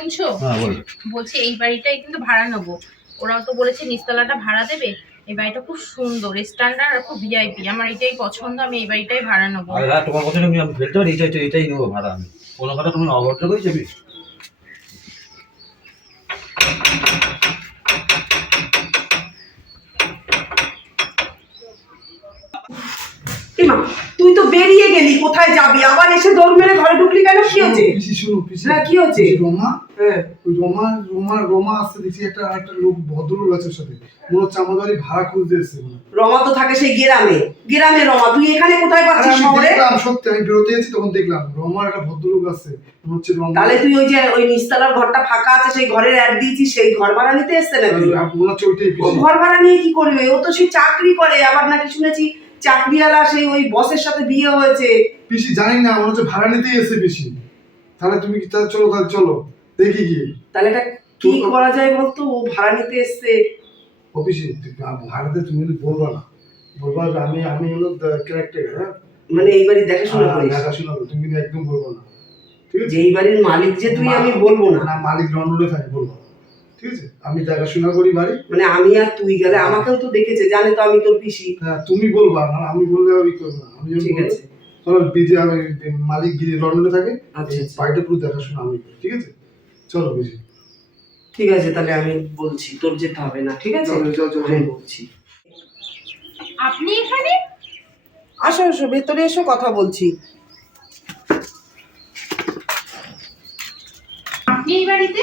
শুনছো? বলছে বলছি এই বাড়িটাই কিন্তু ভাড়া নেব। ওরাও তো বলেছে নিচতলাটা ভাড়া দেবে। এই বাড়িটা খুব সুন্দর স্ট্যান্ডার্ড আর খুব ভিআইপি আমার এটাই পছন্দ আমি এই বাড়িটাই ভাড়া নেব। আর হ্যাঁ তোমার কথা আমি বলতে ফেলতে পারি এটাই তো- এটাই নেব ভাড়া। আমি কোনো কথা তুমি অভদ্র করে যাবি গেলি কোথায় যাবি? আবার এসে দৌড় মেরে ঘরে ঢুকলি কেন? কি হয়েছে? পিসি হ্যাঁ, কি হয়েছে? রমা হ্যাঁ। রমা রমা রমা আসতে দেখছি একটা একটা লোক ভদ্রলোক আছে সাথে। মনে হচ্ছে আমাদের বাড়ি ভাড়া খুঁজতে এসছে রমা তো থাকে সেই গ্রামে। গ্রামে রমা তুই এখানে কোথায় পাচ্ছিস শহরে? দেখলাম সত্যি আমি বেরোতে যাচ্ছি তখন দেখলাম রমার একটা ভদ্রলোক আছে। মনে হচ্ছে রমা। তাহলে তুই ওই যে ওই নিচতলার ঘরটা ফাঁকা আছে সেই ঘরের অ্যাড দিয়েছিস সেই ঘর ভাড়া নিতে এসছে নাকি? মনে হচ্ছে ওইটাই ঘর ভাড়া নিয়ে কি করবে? ও তো সেই চাকরি করে আবার নাকি শুনেছি চাকরিওয়ালা সেই ওই বসের সাথে বিয়ে হয়েছে। পিসি জানি না মনে হচ্ছে ভাড়া নিতেই এসে পিসি। তাহলে তুমি কি তাহলে চলো তাহলে চলো দেখি গিয়ে তাহলে এটা কি করা যায় বলতো? ও ভাড়া নিতে এসছে। অফিসে ভাড়াতে তুমি বলবা না বলবা যে আমি আমি হলো ক্যারেক্টার হ্যাঁ? মানে এই দেখাশোনা আর করিস। দেখাশোনা করো, তুমি কিন্তু একদম বলব না। ঠিক আছে? এই বাড়ির মালিক যে তুই আমি বলব না। না মালিক লন্ডনে থাকে বলব। ঠিক আছে? আমি দেখাশোনা করি বাড়ি। মানে আমি আর তুই গেলে আমাকেও তো দেখেছে জানে তো আমি তোর পিসি। হ্যাঁ তুমি বলবা না আমি বললে আমি করব না। আমি ঠিক আছে। চলো বিজি আমি মালিক গিয়ে লন্ডনে থাকে আচ্ছা আচ্ছা। বাড়িটা পুরো দেখাশোনা আমি করি, ঠিক আছে? চলো বিজি। ঠিক আছে তাহলে আমি বলছি তোর যেতে হবে না ঠিক আছে? চলো, চলো, চলো। আমি বলছি। আপনি এখানে? আসো আসো ভেতরে এসো কথা বলছি। আপনি এই বাড়িতে?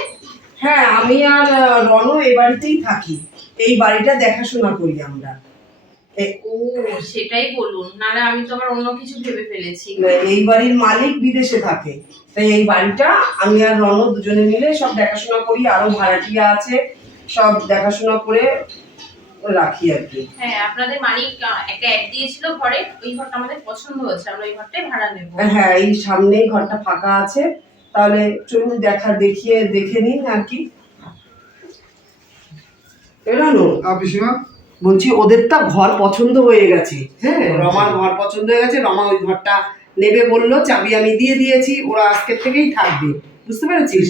হ্যাঁ আমি আর রণ এই বাড়িতেই থাকি। এই বাড়িটা দেখাশোনা করি আমরা। এ- ও সেটাই বলুন। নাহলে আমি তো আবার অন্য কিছু ভেবে ফেলেছি। এই বাড়ির মালিক বিদেশে থাকে। তাই এই বাড়িটা আমি আর রণ দুজনে মিলে সব দেখাশোনা করি আরও ভাড়াটিয়া আছে সব দেখাশোনা করে রাখি আর কি। হ্যাঁ আপনাদের মালিক একটা অ্যাড দিয়েছিল ঘরে ওই ঘরটা আমাদের পছন্দ হয়েছে আমরা ওই ঘরটাই ভাড়া নেব। হ্যাঁ এই সামনেই ঘরটা ফাঁকা আছে। তাহলে চলুন দেখা দেখিয়ে দেখে নিন আর কি। এরানো আ পিসিমা। বলছি ওদেরটা ঘর পছন্দ হয়ে গেছে হ্যাঁ? রমার ঘর পছন্দ হয়ে গেছে রমা ওই ঘরটা নেবে বলল চাবি আমি দিয়ে দিয়েছি ওরা আজকের থেকেই থাকবে। বুঝতে পেরেছিস?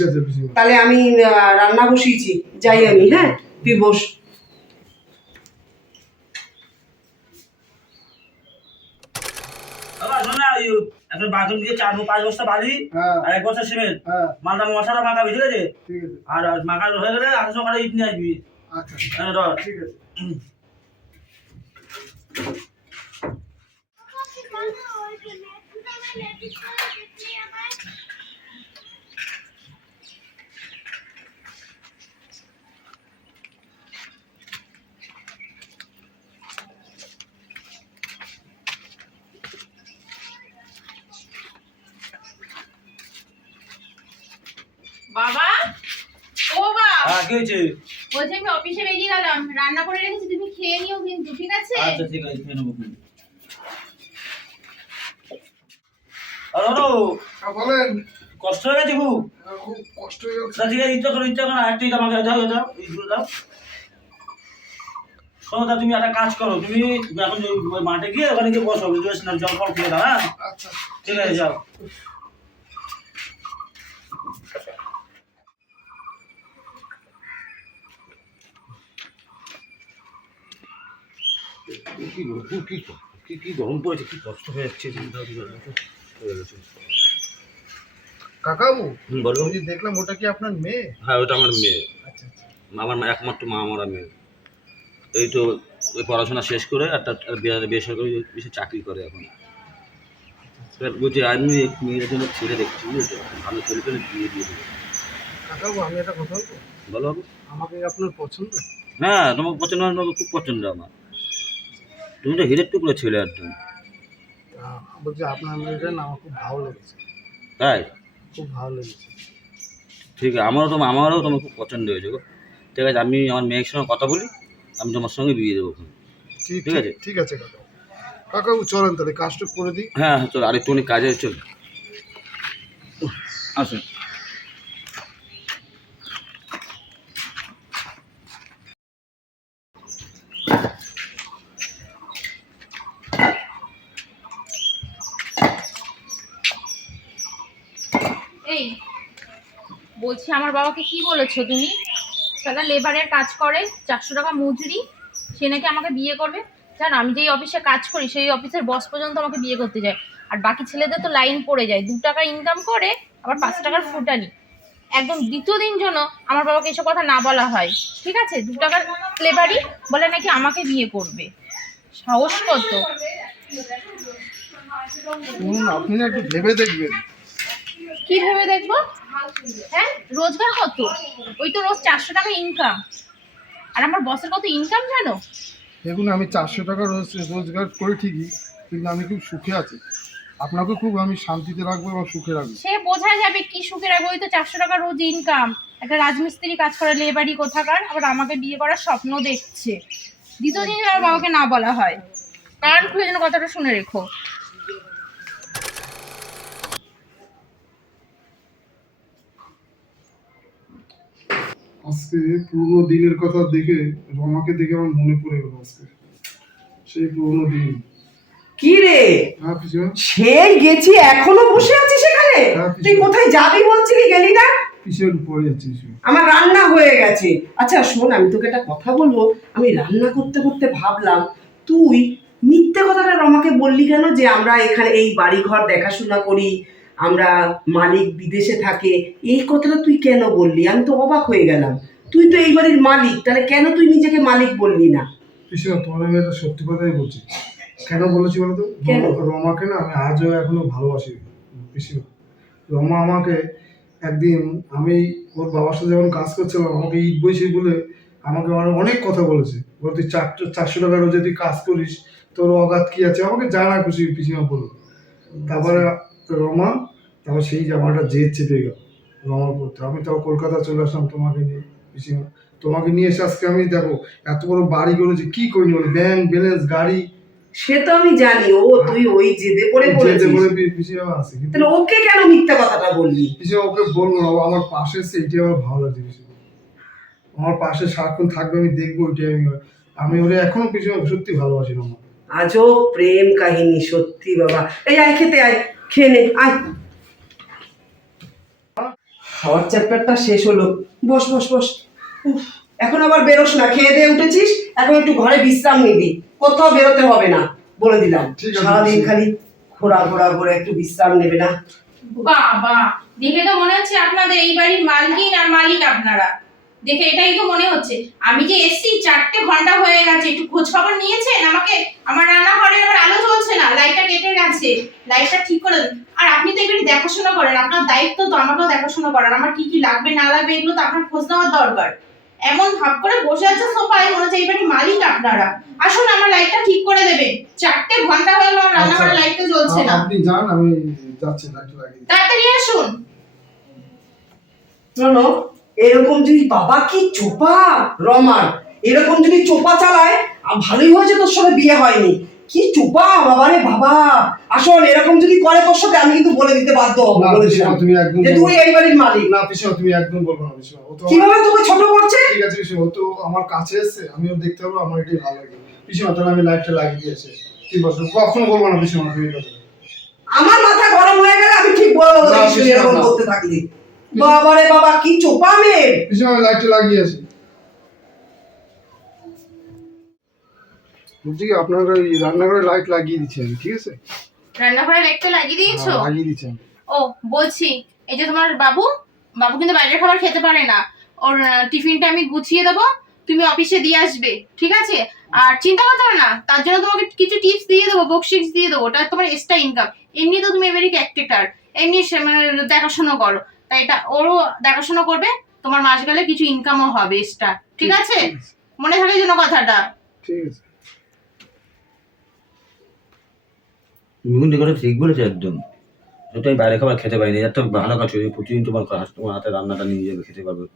তাহলে আমি রান্না বসিয়েছি যাই আমি হ্যাঁ? তুই বস। বাবা শোন না ওই একটা বাথরুম দিয়ে চার পাঁচ বস্তা বালি হ্যাঁ আর এক বস্তা সিমেন্ট হ্যাঁ মালটা মশাটা মাখাবি ঠিক আছে আর মাখা হয়ে গেলে আসার সকালে ইট নিয়ে আসবি আচ্ছা ঠিক আছে Thank আছে বাবা? ও বাবা। হ্যাঁ কি হয়েছে? বলছি আমি অফিসে বেরিয়ে গেলাম। রান্না করে রেখেছি তুমি খেয়ে নিও কিন্তু ঠিক আছে? আচ্ছা ঠিক আছে খেয়ে নেব হ্যালো হ্যাঁ, বলেন। কষ্ট হয়ে গেছে খুব? হ্যাঁ, কষ্ট হয়ে না ঠিক আছে ইচ্ছা করো ইচ্ছা করো একটা ইট আমাকে দাও দাও ইটগুলো দাও। শোনো তা তুমি একটা কাজ করো তুমি এখন মাঠে গিয়ে ওখানে গিয়ে বসো জল ফল খুলে দাও হ্যাঁ? আচ্ছা। ঠিক আছে যাও। কি গো, কি কি কি কি গরম পড়েছে কি কষ্ট হয়ে যাচ্ছে কাকাবু বলো। দেখলাম ওটা কি আপনার মেয়ে? হ্যাঁ ওটা আমার মেয়ে। আচ্ছা আচ্ছা। আমার একমাত্র মা আমার মেয়ে। এই তো ওই পড়াশোনা শেষ করে একটা বেসরকারি বিষয়ে চাকরি করে এখন। এবার বলছি আমি মেয়ের জন্য ছেলে দেখছি বুঝেছ? ভালো ছেলে পেলে বিয়ে দিয়ে দেবো। কাকাবু আমি একটা কথা বলব? বলো আমাকে আপনার পছন্দ? হ্যাঁ তোমাকে পছন্দ হয়, খুব পছন্দ আমার। তুমি তো হিরের টুকরো ছেলে একদম বলছি আপনার মেয়েটা না আমার খুব ভালো লেগেছে। তাই? খুব ভালো লেগেছে। ঠিক আছে আমারও তোমার আমারও তোমার খুব পছন্দ হয়েছে গো। ঠিক আছে আমি আমার মেয়ের সঙ্গে কথা বলি আমি তোমার সঙ্গে বিয়ে দেবো। ঠিক ঠিক আছে। ঠিক আছে কাকাবু কাকাবু চলেন তাহলে কাজটা করে দিই। হ্যাঁ হ্যাঁ চল আরেকটুখানি কাজে চল। আসুন এই বলছি, আমার বাবাকে কি বলেছ তুমি? দাদা, লেবারের কাজ করে, চারশো টাকা মজুরি। সে নাকি আমাকে বিয়ে করবে। জানো আমি যেই অফিসে কাজ করি, সেই অফিসের বস পর্যন্ত আমাকে বিয়ে করতে যায়। আর বাকি ছেলেদের তো লাইন পড়ে যায়। দু টাকা ইনকাম করে, আবার পাঁচ টাকার ফুটানি। একদম দ্বিতীয় দিন জন্য আমার বাবাকে এসব কথা না বলা হয়। ঠিক আছে? দু টাকার লেবারই বলে নাকি আমাকে বিয়ে করবে। সাহস কত? আপনি একটু ভেবে দেখবেন। কি ভেবে দেখব? হ্যাঁ রোজগার কত? ওই তো রোজ চারশো টাকা ইনকাম আর আমার বসের কত ইনকাম জানো? দেখুন আমি চারশো টাকা রোজ রোজগার করি ঠিকই কিন্তু আমি খুব সুখে আছি। আপনাকে খুব আমি শান্তিতে রাখব এবং সুখে রাখব। সে বোঝা যাবে কি সুখে রাখব। ওই তো চারশো টাকা রোজ ইনকাম একটা রাজমিস্ত্রি কাজ করে লেবারি কোথাকার আবার আমাকে বিয়ে করার স্বপ্ন দেখছে। দ্বিতীয় দিন আমার বাবাকে না বলা হয়। কারণ খুলে যেন কথাটা শুনে রেখো। আজকে পুরোনো দিনের কথা দেখে রমাকে দেখে আমার মনে পড়ে গেল আজকে। সেই পুরোনো দিন। কি রে? হ্যাঁ সেই গেছি এখনও বসে আছিস সেখানে হ্যাঁ, তুই কোথায় যাবি বলছিলি গেলি না? একটু পড়ে যাচ্ছি আমার রান্না হয়ে গেছে। আচ্ছা শোন আমি তোকে একটা কথা বলব। আমি রান্না করতে করতে ভাবলাম তুই মিথ্যে কথাটা রমাকে বললি কেন যে আমরা এখানে এই বাড়ি ঘর দেখাশোনা করি আমরা মালিক বিদেশে থাকে এই কথাটা তুই কেন বললি? আমি তো অবাক হয়ে গেলাম। তুই তো এই বাড়ির মালিক তাহলে কেন তুই নিজেকে মালিক বললি না? পিছিমা তোমার আমি সত্যি কথাই বলছি। কেন বলেছি বলতো? রমাকে না আমি আজও এখনও ভালোবাসি। পিছিমা রমা আমাকে একদিন আমি ওর বাবার সাথে যখন কাজ করছিলাম আমাকে ইট বইছি বলে আমাকে অনেক কথা বলেছে। বলে তুই চারশো চারশো টাকা রোজে তুই কাজ করিস তোর অগাত কি আছে? আমাকে জানা খুশি পিছিমা বলল তারপরে রমা তারপর সেই জামাটা জেদ চেপে গেল। রমার পড়তে আমি তাও কলকাতা চলে আসলাম তোমাকে নিয়ে। পিছিমা তোমাকে নিয়ে এসে আজকে আমি দেখো এত বড় বাড়ি করেছি কি করিনি বলে? ব্যাংক ব্যালেন্স গাড়ি। সে তো আমি জানি। ও তুই ওই জেদে পড়ে যেতে পড়েছিস। বলে পি- পিছিয়ে আছে। তাহলে ওকে কেন মিথ্যা কথাটা বললি? পিছিয়ে ওকে বলব না। আমার পাশে এটাই আমার ভালো লাগছে পিছিয়ে আমার পাশে সারাক্ষণ থাকবে আমি দেখব ওইটাই আমি। আমি ওরে এখনও পিছিয়ে সত্যি ভালোবাসি না আজও প্রেম কাহিনী সত্যি বাবা। এই আয় খেতে আয়। খেয়ে নে আয়। খাওয়ার চ্যাপ্টারটা শেষ হলো। বস বস বস। উফ, এখন আবার বেরোস না খেয়ে দিয়ে উঠেছিস এখন একটু ঘরে বিশ্রাম নিবি। কোথাও বেরোতে হবে না বলে দিলাম। সারাদিন খালি ঘোরা ঘোরা করে একটু বিশ্রাম নেবে না। বাবা দেখে তো মনে হচ্ছে আপনাদের এই বাড়ির মালকিন আর মালিক আপনারা। দেখে এটাই তো মনে হচ্ছে। আমি যে এসছি চারটে ঘণ্টা হয়ে গেছে একটু খোঁজ খবর নিয়েছেন আমাকে? আমার রান্নাঘরে আবার আলো জ্বলছে না লাইটটা কেটে গেছে লাইটটা ঠিক করে আর আপনি তো এবারে দেখাশোনা করেন আপনার দায়িত্ব তো আমাকেও দেখাশোনা করেন আমার কি কি লাগবে না লাগবে এগুলো তো আপনার খোঁজ নেওয়ার দরকার। এমন ভাব করে বসে আছে সোফায় মনে হচ্ছে এই বাড়ির মালিক আপনারা। আসুন আমার লাইটটা ঠিক করে দেবেন চারটে ঘণ্টা হয়ে গেল আমার রান্নাঘরে আচ্ছা। লাইটটা জ্বলছে না। আপনি যান আমি যাচ্ছি লাইট লাগিয়ে তাড়াতাড়ি আসুন। শোনো এরকম যদি বাবা কি চোপা? রমার এরকম যদি চোপা চালায় ভালোই হয়েছে তোর সঙ্গে বিয়ে হয়নি। কি চোপা বাবা রে বাবা। আসল এরকম যদি করে তোর সাথে আমি কিন্তু বলে দিতে বাধ্য হব তুমি একদম যে তুই এই বাড়ির মালিক। না পিছিমা তুমি একদম বলব না পিছিমা ও তো কীভাবে তোকে ছোট করছে? ঠিক আছে পিছিমা ও তো আমার কাছে এসছে আমিও দেখতে পারব আমার এটাই ভালো লাগে। পিছিমা তাহলে আমি লাইটটা লাগিয়ে দিয়েছি ঠিক আছে কখনো বলব না পিছিমা তুমি আমার মাথা গরম হয়ে গেলে আমি ঠিক বলে দেবো না, তুই এরকম করতে থাকলি। বাবা রে বাবা কি চোপা মেয়ে? আমি লাইটটা লাগিয়েছি। বলছি কি আপনার ওই রান্নাঘরে লাইট লাগিয়ে দিচ্ছি আমি ঠিক আছে? রান্নাঘরে লাইটটা লাগিয়ে দিয়েছ? হ্যাঁ, লাগিয়ে দিচ্ছি আমি। ও বলছি এই যে তোমার বাবু বাবু কিন্তু বাইরের খাবার খেতে পারে না। ওর আহ, টিফিনটা আমি গুছিয়ে দেবো তুমি অফিসে দিয়ে আসবে ঠিক আছে? আর চিন্তা করতে হবে না তার জন্য তোমাকে কিছু টিপস দিয়ে দেবো বকশিস দিয়ে দেবো ওটা তোমার এক্সট্রা ইনকাম এমনি তো তুমি এবারে ক্যাক্টেটার এমনি সে মানে দেখাশোনা করো। তাই এটা ওরও দেখাশোনা করবে তোমার মাস গেলে কিছু ইনকামও হবে এক্সট্রা ঠিক আছে? মনে থাকে যেন কথাটা। ঠিক আছে। তুমি কিন্তু কথা ঠিক বলেছ একদম। আমি বাইরে খাবার খেতে পারিনি এত ভালো কাজ হয়েছে প্রতিদিন তোমার কাজ- তোমার হাতে রান্নাটা নিয়ে যাবে খেতে পারবে।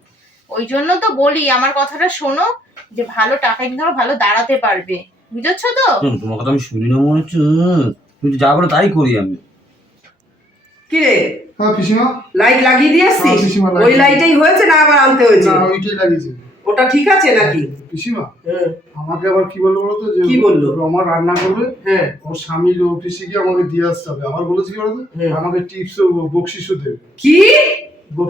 ওই জন্য তো বলি আমার কথাটা শোনো যে ভালো টাকা ইনকাম ভালো দাঁড়াতে পারবে। বুঝেছ তো? তোমার কথা আমি শুনি না মনে হচ্ছে। তুমি যা বলো তাই করি আমি। কি রে হ্যাঁ পিসিমা। লাইট লাগিয়ে দিয়ে আসছিস? হ্যাঁ, ওই লাইটেই হয়েছে না আবার আনতে হয়েছে? না ওইটাই লাগিয়েছি। ওটা ঠিক আছে নাকি? পিসিমা হ্যাঁ। আমাকে আবার কি বলল বলতো যে কি বলল? আমার রান্না করবে হ্যাঁ। ওর স্বামীর অফিসে গিয়ে আমাকে দিয়ে আসতে হবে। আবার বলেছে কি বলতো? আমাকে টিপস ও বকশিসও দেবে। কি?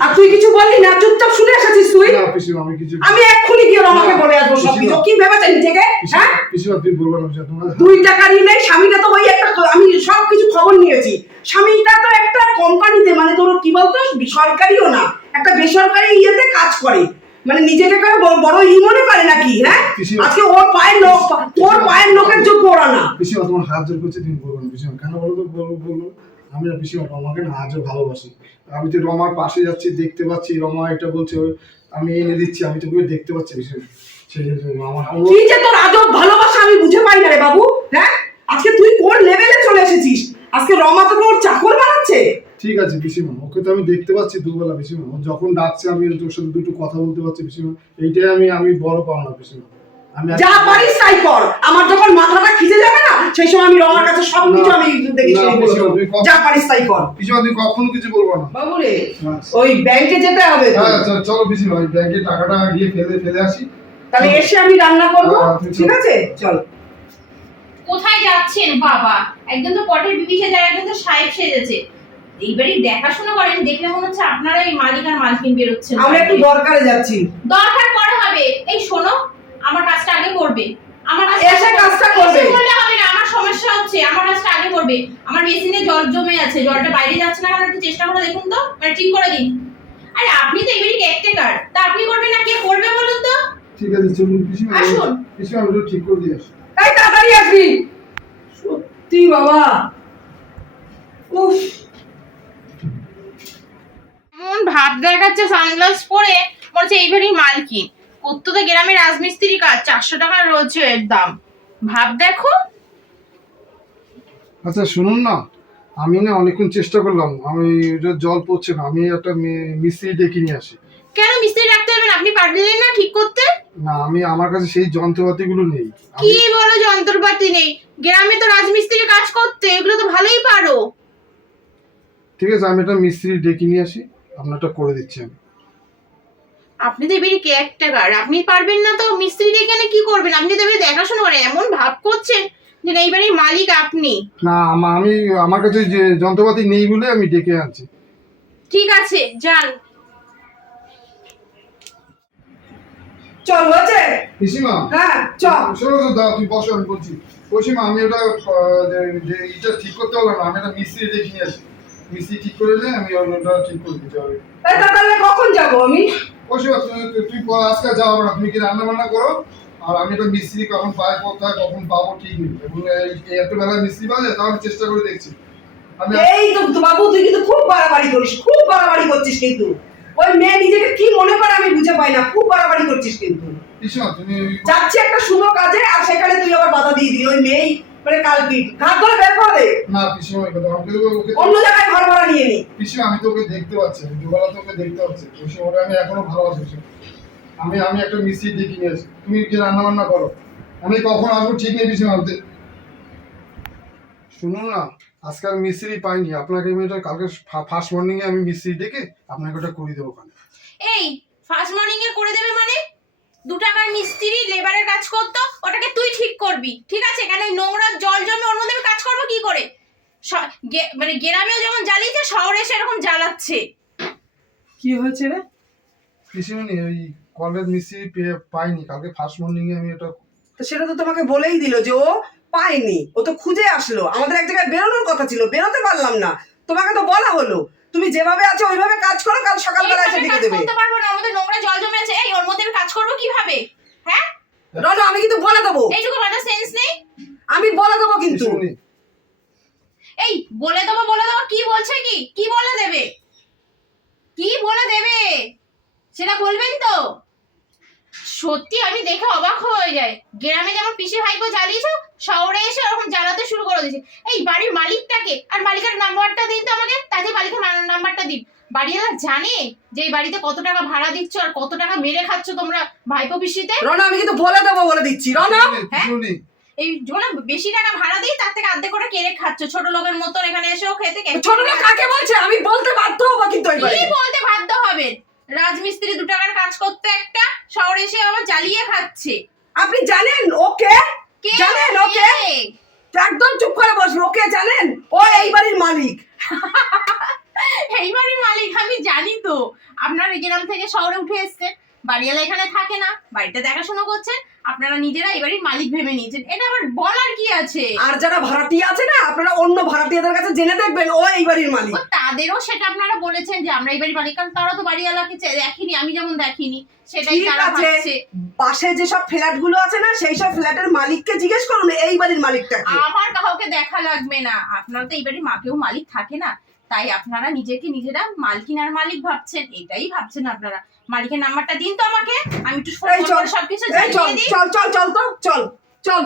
আর তুই কিছু বললি না চুপচাপ শুনে এসেছিস তুই? না পিসিমা আমি কিছু আমি এক্ষুনি গিয়ে রমাকে বলে আসব সব কিছু কি ভেবেছে নিজেকে? হ্যাঁ? পিসিমা তুই বলব না তোমার দুই টাকা নেই স্বামীটা তো ওই একটা আমি সব কিছু খবর নিয়েছি। স্বামীটা তো একটা কোম্পানিতে মানে তোর কি বলতো সরকারিও না একটা বেসরকারি ইয়েতে কাজ করে। মানে নিজেকে কেউ বড় বড় ই মনে করে নাকি হ্যাঁ? আজকে ওর পায়ের লোক তোর পায়ের লোকের যোগ্য ওরা না। পিসিমা তোমার হাত জোর করছে তুমি বলব না পিসিমা। কেন বলো তো বলব বলব আমি না পিসিমা রমাকে না আজও ভালোবাসি। আমি তো রমার পাশে যাচ্ছি দেখতে পাচ্ছি। রমা এটা বলছে আমি এনে দিচ্ছি আমি তো ওকে দেখতে পাচ্ছি। পিসিমা সেই জন্য আমার কি যে তোর আজব ভালোবাসা আমি বুঝে পাই না রে বাবু। হ্যাঁ? আজকে তুই কোন লেভেলে চলে এসেছিস? আজকে রমা তোকে ওর চাকর বানাচ্ছে? ঠিক আছে পিসিমা। ওকে তো আমি দেখতে পাচ্ছি দুবেলা পিসিমা। যখন ডাকছে আমি তোর সাথে দুটো কথা বলতে পারছি পিসিমা। এইটাই আমি আমি বড় পাওনা পিসিমা। যা পারিস তাই কর। আমার যখন মাথাটা খিজে যাবে না সেই সময় আমি রমার কাছে সব কিছু আমি দেখে না, শুনে বলে দেবো। যা পারিস তাই কর। পিসিমা তুই কখনো কিছু বলব না। বাবু রে। ওই ব্যাংকে যেতে হবে হ্যাঁ চলো ওই ব্যাংকে টাকাটা গিয়ে ফেলে ফেলে আসি। তাহলে এসে আমি রান্না করব হ্যাঁ। ঠিক আছে? চল। কোথায় যাচ্ছেন বাবা? একজন তো পটের বিবি সেজে একজন তো সাহেব সেজেছে। এইবারই দেখাশোনা করেন দেখলে মনে হচ্ছে আপনারা এই মালিক আর মালকিন বেরোচ্ছেন আমরা একটু দরকারে যাচ্ছি। দরকার পরে হবে। এই শোনো আমার কাজটা আগে করবে। আমার এসে কাজটা করবে। করলে হবে না আমার সমস্যা হচ্ছে আমার কাজটা আগে করবে। আমার মেশিনে জল জমে আছে জলটা বাইরে যাচ্ছে না একটু চেষ্টা করে দেখুন তো মানে ঠিক করে দিন। আরে আপনি তো এবারই কেয়ারটেকার তা আপনি করবেন না কে করবে বলুন তো? ঠিক আছে চলুন পিসিমা আসুন। পিসিমা আমি একটু ঠিক করে দিয়ে আসি এই তাড়াতাড়ি আসবি। সত্যি বাবা। উফ। এমন ভাব দেখাচ্ছে সানগ্লাস পরে মনে হচ্ছে এইবারই মালকিন। করতো তো গ্রামের রাজমিস্ত্রি কাজ চারশো টাকা রোজ এর দাম। ভাব দেখো। আচ্ছা শুনুন না। আমি না অনেকক্ষণ চেষ্টা করলাম। আমি জল পড়ছে না। আমি একটা মিস্ত্রি ডেকে নিয়ে আসি। কেন মিস্ত্রি রাখতে পারবেন আপনি পারলেন না ঠিক করতে? না আমি আমার কাছে সেই যন্ত্রপাতিগুলো নেই। কি বলো যন্ত্রপাতি নেই? গ্রামে তো রাজমিস্ত্রির কাজ করতে এগুলো তো ভালোই পারো। ঠিক আছে আমি একটা মিস্ত্রি ডেকে নিয়ে আসি। আপনারটা করে দিচ্ছি আমি। আপনি তো এবারে কেয়ারটেকার আপনি পারবেন না তো মিস্ত্রি এখানে কি করবেন? আপনি তো এবারে দেখাশোনা করেন এমন ভাব করছেন যে না এইবারে মালিক আপনি। না আমি আমার কাছে যে যন্ত্রপাতি নেই বলে আমি ডেকে আনছি। ঠিক আছে যান। চল হয়েছে? পিসিমা? হ্যাঁ চল শোনো শোনো, দাঁড়াও, তুই বসো আমি বলছি। পিসিমা আমি ওটা যে- যে ইটা ঠিক করতে হলো না আমি একটা মিস্ত্রি ডেকে নিয়ে আসি। মিস্ত্রি ঠিক করে দিলে আমি ওটা ঠিক করে দিতে হবে। এই তাহলে কখন যাব আমি? তুমি আজকে যাও না তুমি কি রান্না বান্না করো? আর আমি একটা মিস্ত্রি কখন পাই কোথায় কখন পাবো ঠিক নেই। এবং এত বেলা মিস্ত্রি পাওয়া যায় তাহলে চেষ্টা করে দেখছি। আমি এই তো তো বাবু তুই কিন্তু খুব বাড়াবাড়ি করিস খুব বাড়াবাড়ি করছিস কিন্তু। ওই মেয়ে নিজেকে কি মনে করে আমি বুঝে পাই না খুব বাড়াবাড়ি করছিস কিন্তু। যাচ্ছি একটা শুভ কাজে আর সেখানে তুই আবার বাধা দিয়ে দিলি। ওই মেয়েই মানে কালপিট ঘাট ধরে বের করে দে। না পিসিমা ওই কথা আমাকে তো ওকে অন্য জায়গায় ঘর ভাড়া নিয়ে নি। পিসিমা আমি তোকে দেখতে পাচ্ছি দুবেলা তোকে দেখতে পাচ্ছি পিসিমা ওটা আমি এখনও ভালোবাসি আমি আমি একটা আসি। তুমি কি রান্না বান্না করো। আমি কখন আসব ঠিক নেই পিসিমা আমি শুনুন না আজকে আমি মিস্ত্রি পাইনি। আপনাকে আমি এটা কালকে ফার্স্ট মর্নিং এ আমি মিস্ত্রি ডেকে আপনাকে ওটা করে দেবো ওখানে। এই ফার্স্ট মর্নিং এ করে দেবে মানে? দু টাকার মিস্ত্রি লেবারের কাজ করতো ওটাকে তুই ঠিক করবি। ঠিক আছে? কেন নোংরা জল জমে ওর মধ্যে আমি কাজ করব কি করে? মানে গ্রামেও যেমন জ্বালিয়েছে শহরে এসে এরকম জ্বালাচ্ছে। কি হয়েছে রে? পিসিমনি ওই কলেজ মিস্ত্রি পেয়ে পাইনি। কালকে ফার্স্ট মর্নিং এ আমি এটা তো সেটা তো তোমাকে বলেই দিল যে ও পায়নি ও তো খুঁজে আসলো। আমাদের এক জায়গায় বেরোনোর কথা ছিল বেরোতে পারলাম না। তোমাকে তো বলা হলো। তুমি যেভাবে আছো ওইভাবে কাজ করো কাল সকালবেলা এসে দিয়ে দেবে। করতে পারব না আমাদের নোংরা জল জমে আছে। এই ওর মধ্যে আমি কাজ করব কীভাবে? হ্যাঁ? রনো আমি কিন্তু বলে দেবো। এইটুকু মাথা সেন্স নেই? আমি বলে দেবো কিন্তু। এই বলে দেবো বলে দেবো কি বলছে কি? কি বলে দেবে? কি বলে দেবে? সেটা বলবেন তো। সত্যি আমি দেখে অবাক হয়ে যায় গ্রামে যেমন পিসি ভাইপো জ্বালিয়েছ শহরে এসে ওরকম জ্বালাতে শুরু করে দিয়েছে। এই বাড়ির মালিকটাকে আর মালিকের নাম্বারটা দিন তো আমাকে তাতে মালিকের নাম্বারটা দিন। বাড়িওয়ালা জানে যে এই বাড়িতে কত টাকা ভাড়া দিচ্ছ আর কত টাকা মেরে খাচ্ছ তোমরা ভাইপো পিসিতে? রনো আমি কিন্তু বলে দেবো বলে দিচ্ছি। রনো পিসিমনি এই জন্য বেশি টাকা ভাড়া দিই তার থেকে অর্ধেক করে কেড়ে খাচ্ছ। ছোট লোকের মতন এখানে এসেও খেতে কে- ছোট লোক কাকে বলছে? আমি বলতে বাধ্য হব কিন্তু কি বলতে বাধ্য হবেন রাজমিস্ত্রি দু টাকার কাজ করতে একটা শহরে এসে আবার জ্বালিয়ে খাচ্ছে। আপনি জানেন ওকে জানেন ওকে? একদম চুপ করে বস ওকে জানেন? ও এই বাড়ির মালিক। এই বাড়ির মালিক আমি জানি তো। আপনারা গ্রাম থেকে শহরে উঠে এসছে বাড়িওয়ালা এখানে থাকে না বাড়িটা দেখাশোনা করছেন আপনারা নিজেরা এই বাড়ির মালিক ভেবে নিয়েছেন। এটা আবার বলার কি আছে? আর যারা ভাড়াটিয়া আছে না আপনারা অন্য ভাড়াটিয়াদের কাছে জেনে দেখবেন ও এই বাড়ির মালিক। তাদেরও সেটা আপনারা বলেছেন যে আমরা এই বাড়ির মালিক কারণ তারা তো বাড়িওয়ালাকে দেখিনি আমি যেমন দেখিনি সেটাই তারা ভাবছে। পাশে যেসব ফ্ল্যাটগুলো আছে না সেই সব ফ্ল্যাটের মালিককে জিজ্ঞেস করুন এই বাড়ির মালিকটাকে আমার কাউকে দেখা লাগবে না। আপনারা তো এই বাড়ির মাকেও মালিক থাকে না। তাই আপনারা নিজেকে নিজেরা মালকিন আর মালিক ভাবছেন এটাই ভাবছেন আপনারা। মালিকের নাম্বারটা দিন তো আমাকে। আমি একটু ফোন এই চল, করে সবকিছু চল জানিয়ে দিই। চল চল চল তো চল চল।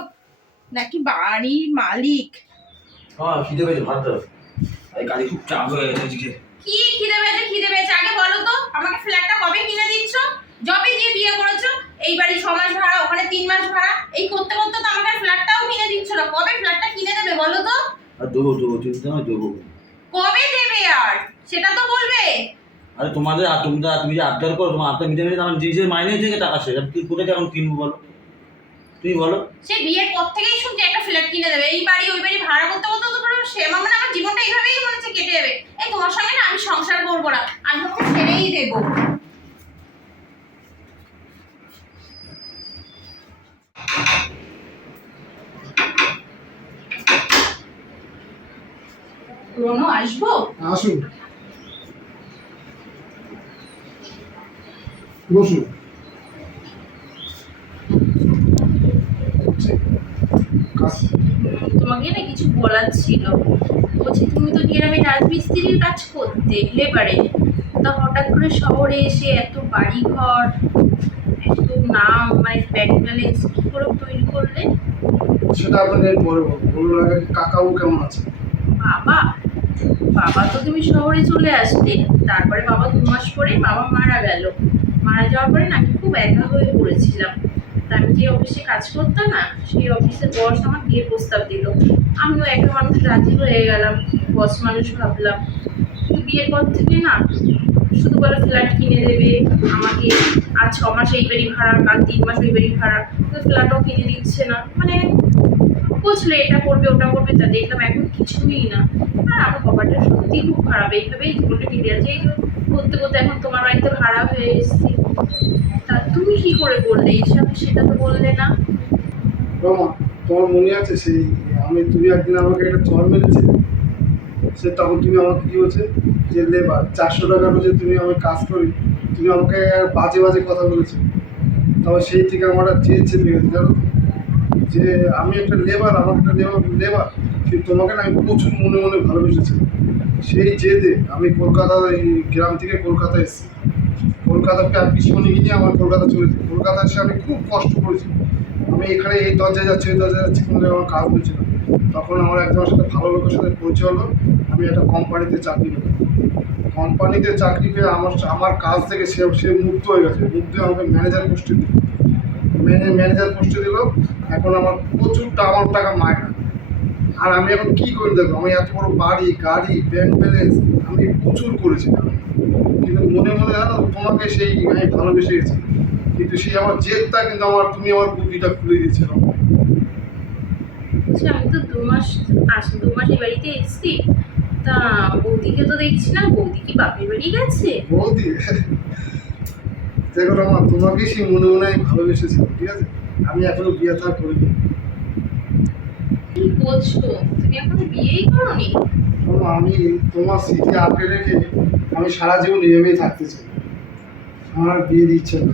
নাকি বাড়ির মালিক? হ্যাঁ খিদে পেয়েছে ভাত দাও। কাজে খুব চাপ হয়ে গেছে আজকে। কি খিদে পেয়েছে খিদে পেয়েছে? আগে বলো তো আমাকে ফ্ল্যাটটা কবে কিনে দিচ্ছ? যবে দিয়ে বিয়ে করেছ এই বাড়ি ছ মাস ভাড়া ওখানে তিন মাস ভাড়া এই করতে করতে তো আমাকে ফ্ল্যাটটাও কিনে দিচ্ছ না কবে ফ্ল্যাটটা কিনে দেবে বলো তো? আর দেবো দেবো চিন্তা নয় দেবো। কবে দেবে আর? সেটা তো বলবে। আরে তোমাদের আর তুমি তুমি যে আবদার করো তোমার আবদার মিটে মিটে আমার নিজের মাইনে থেকে টাকা শেষ। আমি কি কোথায় এখন কিনবো বলো? তুমি বলো। সে বিয়ের পর থেকেই শুনছি একটা ফ্ল্যাট কিনে দেবে। এই বাড়ি ওই বাড়ি ভাড়া করতে করতে তো পুরো সে মানে আমার জীবনটা এইভাবেই মনে হচ্ছে কেটে যাবে। এই তোমার সঙ্গে না আমি সংসার করব না। আমি তোমাকে ছেড়েই দেবো। রনো আসব? আসুন। বসুন। তোমাকে না কিছু বলার ছিল। বলছি তুমি তো গ্রামে রাজমিস্ত্রির কাজ করতে লেবারে তা হঠাৎ করে শহরে এসে এত বাড়ি ঘর এত নাম মানে ব্যাংক ব্যালেন্স কি করে তৈরি করলে? সেটা আপনাদের পরে বলব। কাকাও কেমন আছে? বাবা বাবা তো তুমি শহরে চলে আসলে। তারপরে বাবা দু মাস পরে বাবা মারা গেল। মারা যাওয়ার পরে না আমি খুব একা হয়ে পড়েছিলাম। তা আমি যে অফিসে কাজ করতাম না, সেই অফিসের বস আমার বিয়ে প্রস্তাব দিল। আমিও একা মানুষ রাজি হয়ে গেলাম বস মানুষ ভাবলাম বিয়ের পর থেকে না শুধু বলে ফ্ল্যাট কিনে দেবে, আমাকে আজ ছ মাস এই বাড়ি ভাড়া, কাল তিন মাস ওই বাড়ি ভাড়া তো ফ্ল্যাটও কিনে দিচ্ছে না। মানে বুঝলে এটা করবে, ওটা করবে। তা দেখলাম এখন কিছুই না। আর আমার বাবাটা সত্যি খুব খারাপ। এইভাবেই জীবনটা কেটে এই করতে করতে এখন তোমার বাড়িতে ভাড়া হয়ে এসেছি। তা তুমি কি করে করলে? এইসব সেটা তো বললে না। তোমার মনে আছে সেই আমি তুমি একদিন আমাকে একটা চর মেরেছিলে সে তখন তুমি আমাকে কি বলছে? যে লেবার, চারশো টাকা রোজে তুমি আমি কাজ করি তুমি আমাকে বাজে বাজে কথা বলেছ। তবে সেই থেকে আমার একটা জেদ চেপে জানো? যে আমি একটা লেবার আমার একটা লেবার লেবার কিন্তু তোমাকে না আমি প্রচুর মনে মনে ভালোবেসেছি। সেই জেদে আমি কলকাতা, এই গ্রাম থেকে কলকাতা এসেছি। কলকাতাকে আর পিছনে গিয়ে আমার কলকাতা চলেছি কলকাতা এসে আমি খুব কষ্ট করেছি। আমি এখানে এই দরজায় যাচ্ছি, ওই দরজায় যাচ্ছি, কোনো আমার কাজ হচ্ছে না। তখন আমার একজনের সাথে ভালো লোকের সাথে পরিচয় হলো। আমি একটা কোম্পানিতে চাকরি পেলাম। কোম্পানিতে চাকরি পেয়ে আমার আমার কাজ থেকে সে সে মুক্ত হয়ে গেছে। মুক্ত হয়ে আমাকে ম্যানেজার পোস্টে দিল। ম্যানেজার পোস্টে দিল। এখন আমার প্রচুর আমার টাকা মায়না আর আমি এখন কি করে দেখব? আমি এত বড় বাড়ি গাড়ি ব্যাংক ব্যালেন্স আমি প্রচুর করেছি। কিন্তু মনে মনে জানো তোমাকে সেই আমি ভালোবেসে গেছি কিন্তু সেই আমার জেদটা কিন্তু আমার তুমি আমার বুদ্ধিটা খুলে দিয়েছিল আচ্ছা আমি তো দু মাস আস দু মাস এই বাড়িতে এসেছি। তা বৌদিকে তো দেখছি না বৌদি কি বাপের বাড়ি গেছে? বৌদি? দেখো আমার তোমাকে সেই মনে মনে আমি ভালোবেসেছি ঠিক আছে? আমি এখনও বিয়ে থা করিনি। কি বলছো? তুমি এখনও বিয়েই করোনি? আমি তোমার স্মৃতি আঁকড়ে রেখে আমি সারা জীবন এভাবেই থাকতে চাই। আমার আর বিয়ে দিচ্ছে না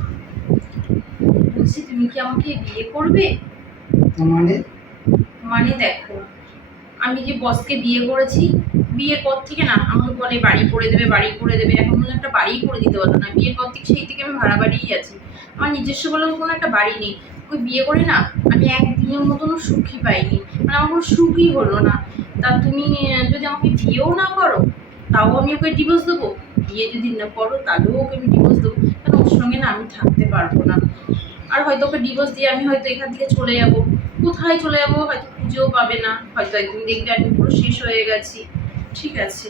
বলছি তুমি কি আমাকে বিয়ে করবে? মানে? মানে দেখো আমি যে বসকে বিয়ে করেছি বিয়ের পর থেকে না আমাকে বলে বাড়ি করে দেবে, বাড়ি করে দেবে এখন মনে একটা বাড়ি করে দিতে পারতো না। বিয়ের পর থেকে সেই থেকে আমি ভাড়া বাড়িই আছি। আমার নিজস্ব বলে কোনো একটা বাড়ি নেই। ওই বিয়ে করে না, আমি একদিনের মতনও সুখী পাইনি। মানে আমার কোনো সুখই হলো না। তা তুমি যদি আমাকে বিয়েও না করো, তাও আমি ওকে ডিভোর্স দেবো? বিয়ে যদি না করো, তাহলেও ওকে আমি ডিভোর্স দেবো। কারণ ওর সঙ্গে না আমি থাকতে পারব না? আর হয়তো ওকে ডিভোর্স দিয়ে আমি হয়তো এখান থেকে চলে যাব। কোথায় চলে যাব? হয়তো খুঁজেও পাবে না। হয়তো একদিন দেখবে আমি পুরো শেষ হয়ে গেছি। ঠিক আছে।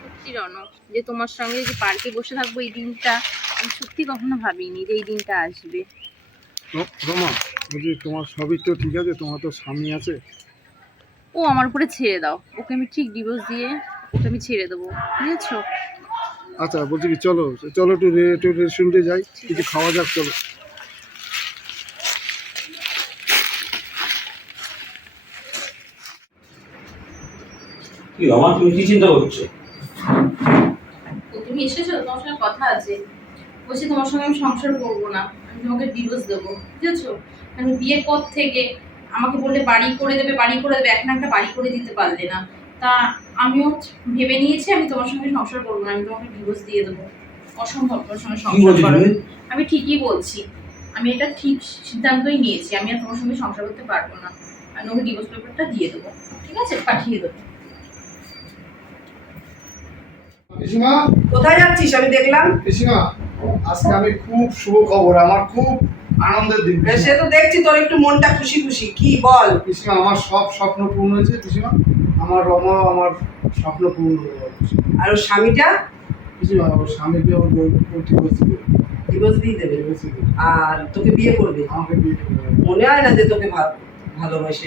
সত্যি রনক যে তোমার সঙ্গে যে পার্কে বসে থাকব এই দিনটা আমি সত্যি কখনো ভাবিনি যে এই দিনটা আসবে। রমা বলছি তোমার সবই তো ঠিক আছে তোমার তো স্বামী আছে? ও আমার উপরে ছেড়ে দাও ওকে আমি ঠিক ডিভোর্স দিয়ে ওকে আমি ছেড়ে দেবো বুঝেছ? আচ্ছা বলছি কি চলো চলো একটু রে- একটু রেস্টুরেন্টে যাই কিছু খাওয়া যাক চলো। কি আমার তুমি কি চিন্তা করছ? তুমি এসেছ তোমার সঙ্গে কথা আছে। বলছি তোমার সঙ্গে আমি সংসার করব না আমি তোমাকে ডিভোর্স দেবো বুঝেছ? আমি বিয়ের পর থেকে আমাকে বললে বাড়ি করে দেবে বাড়ি করে দেবে এখন একটা বাড়ি করে দিতে পারলে না। তা আমিও ভেবে নিয়েছি আমি তোমার সঙ্গে সংসার করব না আমি তোমাকে ডিভোর্স দিয়ে দেবো। অসম্ভব তোমার সঙ্গে সংসার বলছো করা তুমি? আমি ঠিকই বলছি আমি এটা ঠিক সিদ্ধান্তই নিয়েছি আমি আর তোমার সঙ্গে সংসার করতে পারব না। আমি ওকে ডিভোর্স পেপারটা দিয়ে দেবো ঠিক আছে? পাঠিয়ে দেবো। কোথায় যাচ্ছিস? আমি দেখলাম। পিসিমা আজকে আমি খুব শুভ খবর আমার খুব আনন্দের দিন সে তো দেখছি তোর একটু মনটা খুশি খুশি কি বল? পিসিমা আমার সব স্বপ্ন পূর্ণ হয়েছে পিসিমা। আমার রমা আমার স্বপ্ন পূর্ণ হয়ে গেল আর ওর স্বামীটা? পিসিমা ওর স্বামীকে ওর প্রতি বলছি ডিভোর্স দিয়ে দেবে? আর তোকে বিয়ে করবে? আমাকে বিয়ে করে দেবে। মনে হয় না যে তোকে ভা- ভালোবাসে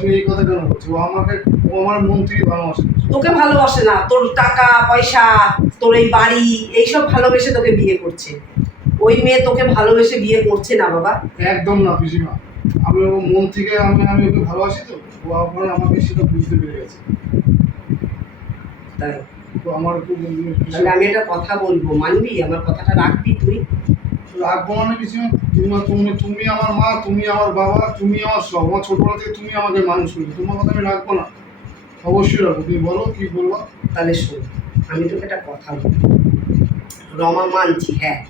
তুমি এই কথা কেন বলছো আমাকে ও আমার মন থেকে ভালোবাসে। তোকে ভালোবাসে না তোর টাকা পয়সা তোর এই বাড়ি এইসব ভালোবেসে তোকে বিয়ে করছে। ওই মেয়ে তোকে ভালোবেসে বিয়ে করছে না বাবা। একদম না পিসিমা। আমি ও মন থেকে আমি আমি ওকে ভালোবাসি তো। ও এখন আমাকে সেটা বুঝতে পেরে গেছে। তাই? তো আমার খুব তাহলে আমি একটা কথা বলব মানবি? আমার কথাটা রাখবি তুই? রাখব মানে পিসিমা তুমি তুমি তুমি আমার মা তুমি আমার বাবা তুমি আমার সব। আমার ছোটবেলা থেকে তুমি আমাকে মানুষ তোমার কথা আমি রাখব না। অবশ্যই রাখব। তুমি বলো কি বলব? তাহলে শোন আমি তোকে একটা কথা বলব। রমা মানছি হ্যাঁ।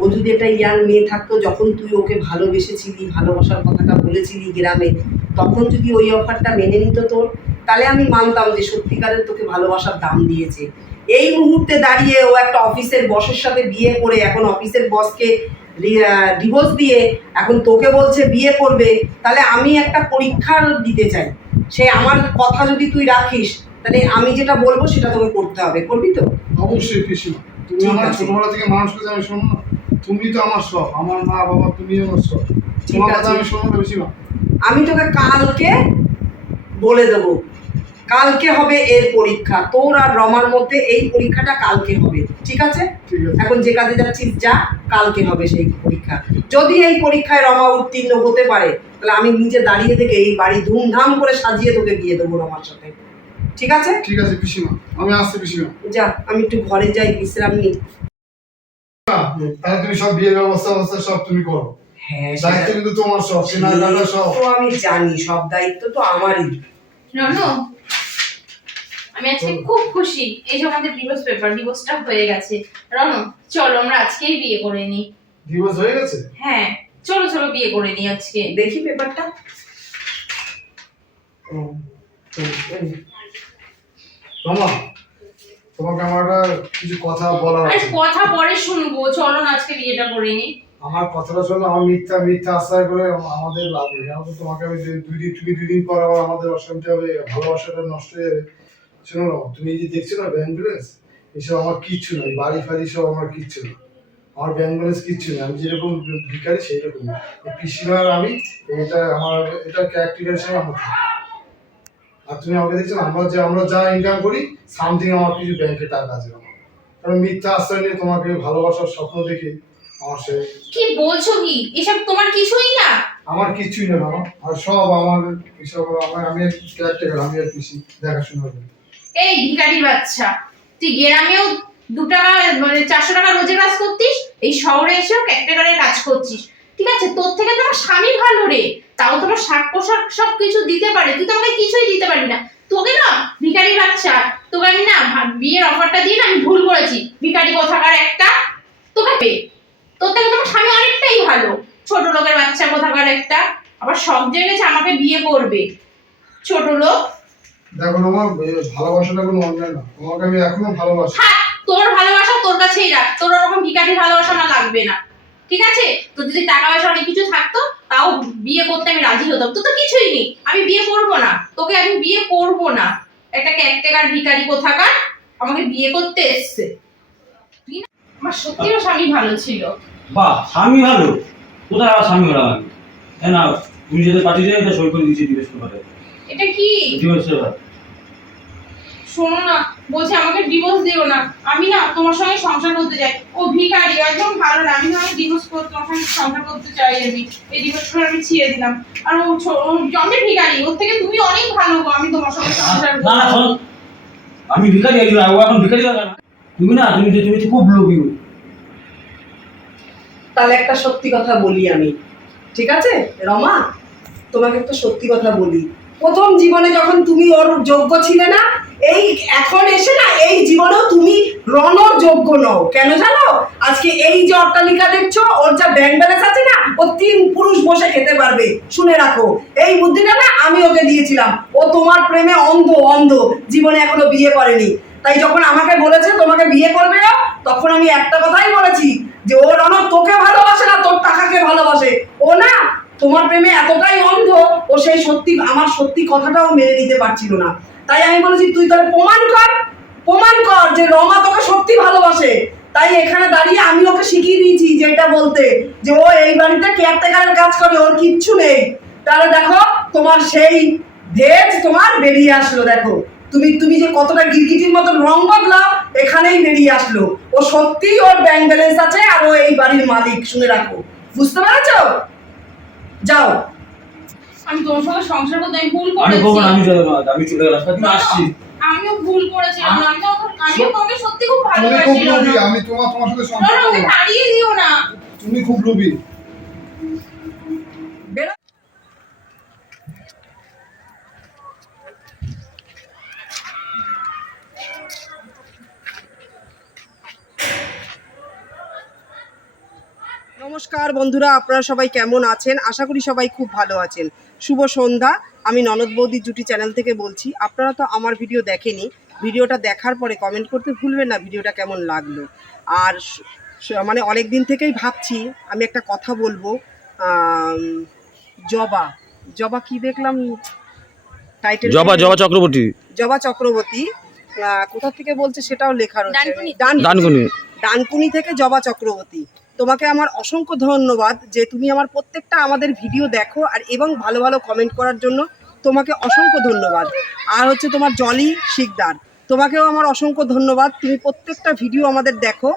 ও যদি একটা ইয়াং মেয়ে থাকতো যখন তুই ওকে ভালোবেসেছিলি ভালোবাসার কথাটা বলেছিলি গ্রামে তখন যদি ওই অফারটা মেনে নিত তোর তাহলে আমি মানতাম যে সত্যিকারের তোকে ভালোবাসার দাম দিয়েছে। এই মুহূর্তে দাঁড়িয়ে ও একটা অফিসের বসের সাথে বিয়ে করে এখন অফিসের বসকে ডিভোর্স দিয়ে এখন তোকে বলছে বিয়ে করবে তাহলে আমি একটা পরীক্ষা দিতে চাই। সে আমার কথা যদি তুই রাখিস তাহলে আমি যেটা বলব সেটা তোকে করতে হবে। করবি তো? অবশ্যই পিসিমা তুমি আমার ছোটবেলা থেকে মানুষ করেছে আমি শোনো তুমি তো আমার সব আমার মা বাবা তুমি আমার সব। তোমার কথা আমি শোনো পিসিমা আমি তোকে কালকে বলে দেবো। কালকে হবে এর পরীক্ষা। তোর আর রমার মধ্যে এই পরীক্ষাটা কালকে হবে ঠিক আছে? এখন যে কাজে যাচ্ছিস যা কালকে হবে সেই পরীক্ষা। যদি এই পরীক্ষায় রমা উত্তীর্ণ হতে পারে তাহলে আমি নিজে দাঁড়িয়ে থেকে এই বাড়ি ধুমধাম করে সাজিয়ে তোকে বিয়ে দেবো রমার সাথে। ঠিক আছে? ঠিক আছে পিসিমা। আমি আসছি পিসিমা। যা আমি একটু ঘরে যাই বিশ্রাম নিই। তাহলে তুমি সব বিয়ের ব্যবস্থা ব্যবস্থা সব তুমি করো। হ্যাঁ দায়িত্ব কিন্তু তোমার সব কেনাকাটা সব। তো আমি জানি সব দায়িত্ব তো আমারই। রনু আমি আজকে খুব খুশি এই যে আমাদের ডিভোর্স পেপার ডিভোর্সটা হয়ে গেছে। রনু চলো আমরা আজকেই বিয়ে করে নিই। দিবস হয়ে গেছে? হ্যাঁ চলো চলো বিয়ে করে নিই আজকে। দেখি পেপারটা রমা তোমাকে আমার কিছু কথা বলার আছে। কথা পরে শুনব চলো না আজকে বিয়েটা করে নিই। আমার কথাটা শোনো, আমার মিথ্যা মিথ্যা আশ্রয় করে আমাদের লাভ নেই। তো তোমাকে আমি দুই দিন তুমি দুই দিন পর আবার আমাদের অশান্তি হবে, ভালোবাসাটা নষ্ট হয়ে যাবে। শোনো না, তুমি যে দেখছ না ব্যাংক ব্যালেন্স, এসব আমার কিচ্ছু নয় বাড়ি ফাড়ি সব আমার কিচ্ছু না। আমার ব্যাংক ব্যালেন্স কিচ্ছু নেই, আমি যেরকম ভিখারি সেই রকম পিসিমার আমি, এটা আমার, এটা ক্যারেক্টার হিসেবে আমার। আর তুমি আমাকে দেখছ আমরা যে আমরা যা ইনকাম করি সামথিং আমার কিছু ব্যাংকে টাকা আছে আমার। কারণ মিথ্যা আশ্রয় নিয়ে তোমাকে ভালোবাসার স্বপ্ন দেখে আমার কি বলছো কি? এসব তোমার কিছুই না? আমার কিছুই না বাবা। আর সব আমার এসব আমার আমি ক্যারেক্টার আমি আর পিসি দেখাশোনা করি। এই ভিখারির বাচ্চা তুই গ্রামেও দু টাকা মানে চারশো টাকা রোজে কাজ করতিস এই শহরে এসেও ক্যাক্টেগারের কাজ করছিস। ঠিক আছে তোর থেকে তোমার স্বামী ভালো রে। তাও তোমার শাক পোশাক সব কিছু দিতে পারে। তুই তো আমাকে কিছুই দিতে পারবি না। তোকে না ভিখারি বাচ্চা তোকে আমি না বিয়ের অফারটা দিয়ে না আমি ভুল করেছি। ভিখারি কোথাকার একটা তোকে তোর থেকে তোমার স্বামী অনেকটাই ভালো। ছোট লোকের বাচ্চা কোথাকার একটা। আবার সব জেনেছে আমাকে বিয়ে করবে। ছোট লোক। দেখো আমার ভালোবাসাটা কোনো অন্যায় না। তোমাকে আমি এখনও ভালোবাসি। তোর ভালোবাসা তোর কাছেই রাখ। তোর ওরকম ভিখারি ভালোবাসা আমার লাগবে না। ঠিক আছে? তো যদি টাকা পয়সা অনেক কিছু থাকতো তাও বিয়ে করতে আমি রাজি হতাম। তো তো কিছুই নেই। আমি বিয়ে করব না। তোকে আমি বিয়ে করব না। একটা ক্যাকটেকার ভিখারি কোথাকার আমাকে বিয়ে করতে এসছে। না- আমার সত্যিও স্বামী ভালো ছিল। বাহ স্বামী ভালো? কোথায় আমার স্বামী হলাম আমি? হ্যাঁ না তুমি পাঠিয়ে এটা সই করে পেপারে এটা কি? পেপার শোনো না বলছে আমাকে ডিভোর্স দিও না। আমি না তোমার সঙ্গে সংসার করতে চাই। ও ভিখারি একদম ভালো না। আমি তোমাকে ডিভোর্স করতে তোমার সঙ্গে সংসার করতে চাই আমি। এই ডিভোর্স করে আমি ছিঁড়ে দিলাম। আর ও জমে ভিখারি ওর থেকে তুমি অনেক ভালো গো আমি তোমার সঙ্গে সংসার না আমি ভিখারি ও এখন ভিখারি না তুমি না, তুমি তুমি খুব লোভী। তাহলে একটা সত্যি কথা বলি আমি। ঠিক আছে? রমা, তোমাকে একটা সত্যি কথা বলি। প্রথম জীবনে যখন তুমি ওর যোগ্য ছিলে না, এই এখন এসে না, এই জীবনেও তুমি রণর যোগ্য নও। কেন জানো? আজকে এই যে অট্টালিকা দেখছ, ওর যা ব্যাংক ব্যালেন্স আছে না, ও তিন পুরুষ বসে খেতে পারবে। শুনে রাখো। এই বুদ্ধিটা না আমি ওকে দিয়েছিলাম। ও তোমার প্রেমে অন্ধ অন্ধ। জীবনে এখনও বিয়ে করেনি। তাই যখন আমাকে বলেছে তোমাকে বিয়ে করবে ও, তখন আমি একটা কথাই বলেছি যে ও রণ তোকে ভালোবাসে না তোর টাকাকে ভালোবাসে? ও না তোমার প্রেমে এতটাই অন্ধ ও সেই সত্যি আমার সত্যি কথাটাও মেনে নিতে পারছিল না। তাই আমি বলেছি তুই তাহলে প্রমাণ কর প্রমাণ কর যে রমা তোকে সত্যি ভালোবাসে। তাই এখানে দাঁড়িয়ে আমি ওকে শিখিয়ে দিয়েছি যে এটা বলতে যে ও এই বাড়িতে কেয়ারটেকারের কাজ করে ওর কিচ্ছু নেই। তাহলে দেখো তোমার সেই ভেজ তোমার বেরিয়ে আসলো দেখো। তুমি তুমি যে কতটা গিরগিটির মতন রং বদলাও এখানেই বেরিয়ে আসলো। ও সত্যিই ওর ব্যাংক ব্যালেন্স আছে আর ও এই বাড়ির মালিক শুনে রাখো। বুঝতে পেরেছ? যাও। আমি তোমার সঙ্গে সংসার করতে আমি ভুল আমি করেছি। বলব আমি চলে আমি চলে গেলাম তুমি আসছি। আমিও ভুল করেছিলাম আমি তো আমিও তোমাকে সত্যি খুব তুমি ভালোবাসি আমি তোমার তোমার সাথে না, সংসার না, করব। তাড়িয়ে দিও না। তুমি খুব লোভী বেরো নমস্কার বন্ধুরা আপনারা সবাই কেমন আছেন? আশা করি সবাই খুব ভালো আছেন। শুভ সন্ধ্যা। আমি ননদ বৌদি জুটি চ্যানেল থেকে বলছি আপনারা তো আমার ভিডিও দেখেনি। ভিডিওটা দেখার পরে কমেন্ট করতে ভুলবেন না ভিডিওটা কেমন লাগল। আর মানে অনেক দিন থেকেই ভাবছি আমি একটা কথা বলব। জবা। জবা কি দেখলাম? টাইটেল জবা জবা চক্রবর্তী। জবা চক্রবর্তী। কোথা থেকে বলছে সেটাও লেখা রয়েছে। ডানকুনি। ডানকুনি থেকে জবা চক্রবর্তী। তোমাকে আমার অসংখ্য ধন্যবাদ যে তুমি আমার প্রত্যেকটা আমাদের ভিডিও দেখো আর এবং ভালো ভালো কমেন্ট করার জন্য তোমাকে অসংখ্য ধন্যবাদ। আর হচ্ছে তোমার জলি শিকদার তোমাকেও আমার অসংখ্য ধন্যবাদ। তুমি প্রত্যেকটা ভিডিও আমাদের দেখো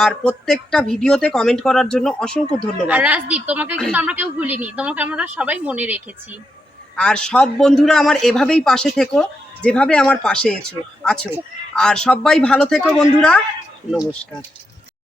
আর প্রত্যেকটা ভিডিওতে কমেন্ট করার জন্য অসংখ্য ধন্যবাদ। রাজদীপ তোমাকে কিন্তু আমরা কেউ ভুলিনি। তোমাকে আমরা সবাই মনে রেখেছি। আর সব বন্ধুরা আমার এভাবেই পাশে থেকো যেভাবে আমার পাশে এছো আছো। আর সবাই ভালো থেকো বন্ধুরা। নমস্কার।